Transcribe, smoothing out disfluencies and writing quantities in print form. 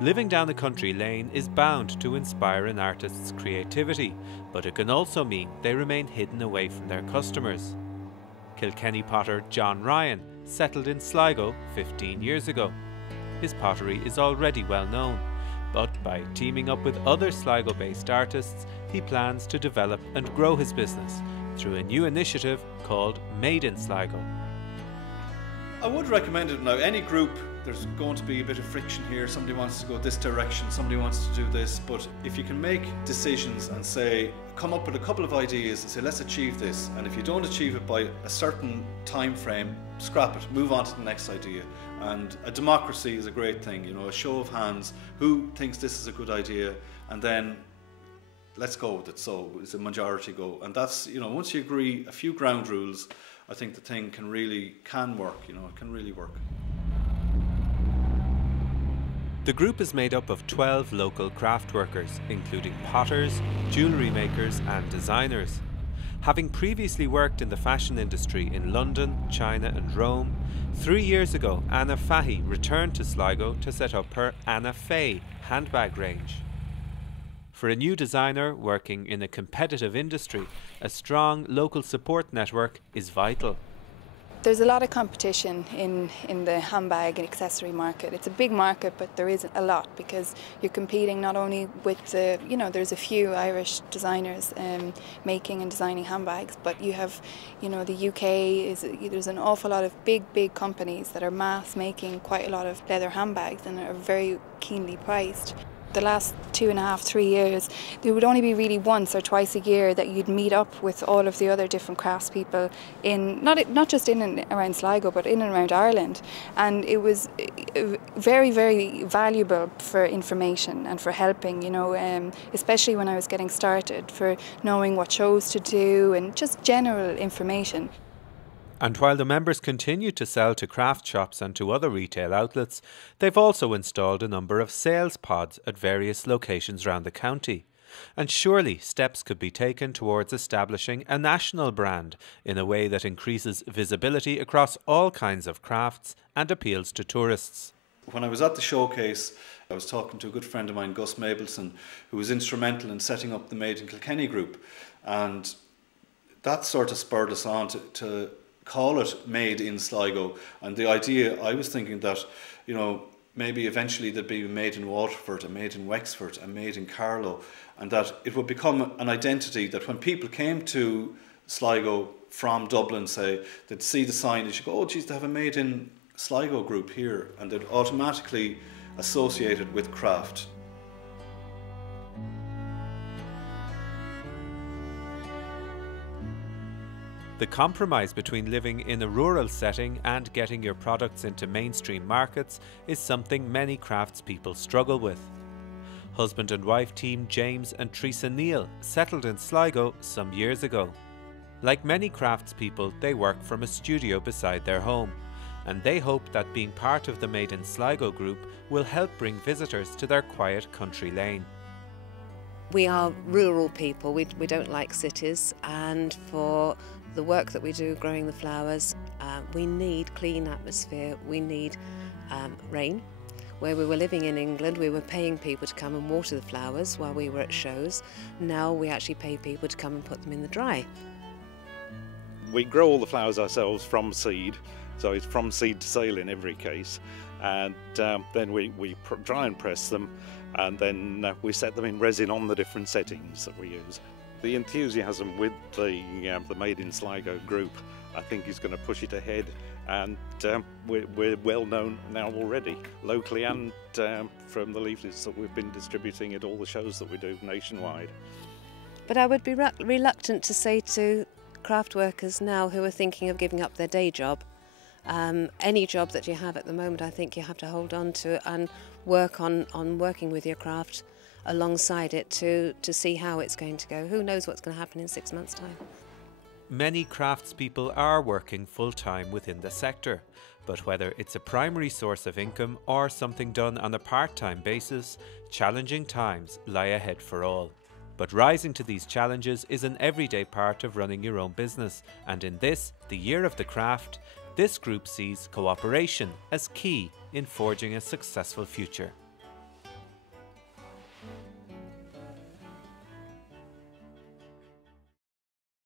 Living down the country lane is bound to inspire an artist's creativity, but it can also mean they remain hidden away from their customers. Kilkenny potter John Ryan settled in Sligo 15 years ago. His pottery is already well known, but by teaming up with other Sligo-based artists, he plans to develop and grow his business through a new initiative called Made in Sligo. I would recommend it now. Any group, there's going to be a bit of friction here. Somebody wants to go this direction, somebody wants to do this. But if you can make decisions and say, come up with a couple of ideas and say, let's achieve this. And if you don't achieve it by a certain time frame, scrap it, move on to the next idea. And a democracy is a great thing, you know, a show of hands. Who thinks this is a good idea? And then let's go with it. So it's a majority go. And that's, you know, once you agree a few ground rules, I think the thing can work, you know, it can really work. The group is made up of 12 local craft workers, including potters, jewellery makers and designers. Having previously worked in the fashion industry in London, China and Rome, 3 years ago Anna Fahy returned to Sligo to set up her Anna Faye handbag range. For a new designer working in a competitive industry, a strong local support network is vital. There's a lot of competition in the handbag and accessory market. It's a big market, but there is a lot because you're competing not only with there's a few Irish designers making and designing handbags, but you have, the UK, there's an awful lot of big companies that are mass making quite a lot of leather handbags and are very keenly priced. The last 2.5, 3 years, there would only be really once or twice a year that you'd meet up with all of the other different craftspeople in not just in and around Sligo, but in and around Ireland. And it was very, very valuable for information and for helping, especially when I was getting started, for knowing what shows to do and just general information. And while the members continue to sell to craft shops and to other retail outlets, they've also installed a number of sales pods at various locations around the county. And surely steps could be taken towards establishing a national brand in a way that increases visibility across all kinds of crafts and appeals to tourists. When I was at the showcase, I was talking to a good friend of mine, Gus Mabelson, who was instrumental in setting up the Made in Kilkenny group. And that sort of spurred us on to call it Made in Sligo. And the idea, I was thinking that, maybe eventually there'd be a Made in Waterford, a Made in Wexford, a Made in Carlow, and that it would become an identity that when people came to Sligo from Dublin, say, they'd see the signage, go, oh geez, they have a Made in Sligo group here, and they'd automatically associate it with craft. The compromise between living in a rural setting and getting your products into mainstream markets is something many craftspeople struggle with. Husband and wife team James and Teresa Neal settled in Sligo some years ago. Like many craftspeople, they work from a studio beside their home, and they hope that being part of the Made in Sligo group will help bring visitors to their quiet country lane. We are rural people, we don't like cities, and for the work that we do growing the flowers, we need clean atmosphere, we need rain. Where we were living in England, we were paying people to come and water the flowers while we were at shows. Now we actually pay people to come and put them in the dry. We grow all the flowers ourselves from seed, so it's from seed to sale in every case, and then we dry and press them, and then we set them in resin on the different settings that we use. The enthusiasm with the Made in Sligo group, I think, is going to push it ahead, and we're well known now already, locally and from the leaflets that we've been distributing at all the shows that we do nationwide. But I would be reluctant to say to craft workers now who are thinking of giving up their day job, any job that you have at the moment, I think you have to hold on to and work on working with your craft alongside it to see how it's going to go. Who knows what's going to happen in 6 months' time? Many craftspeople are working full-time within the sector, but whether it's a primary source of income or something done on a part-time basis, challenging times lie ahead for all. But rising to these challenges is an everyday part of running your own business, and in this, the Year of the Craft, this group sees cooperation as key in forging a successful future.